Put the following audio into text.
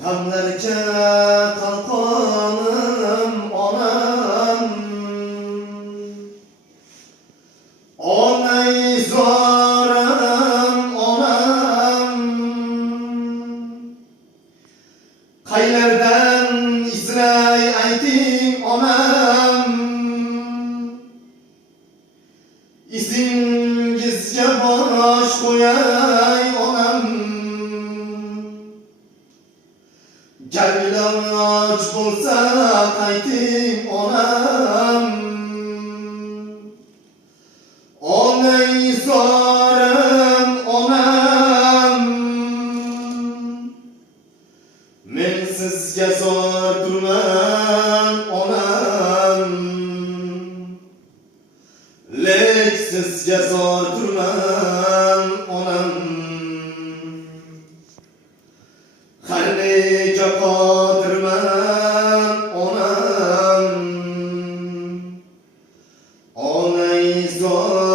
G'amlarga qalqonim onam, onay zorim onam, qaylardan izlay ayting onam, izingizga bosh qo'yay onam. Gar iloj bo'lsa qayting onam, onay zorim onam, men sizga zor turman onam, lek sizga zor turman onam. Har nega qodirman onam, onay zor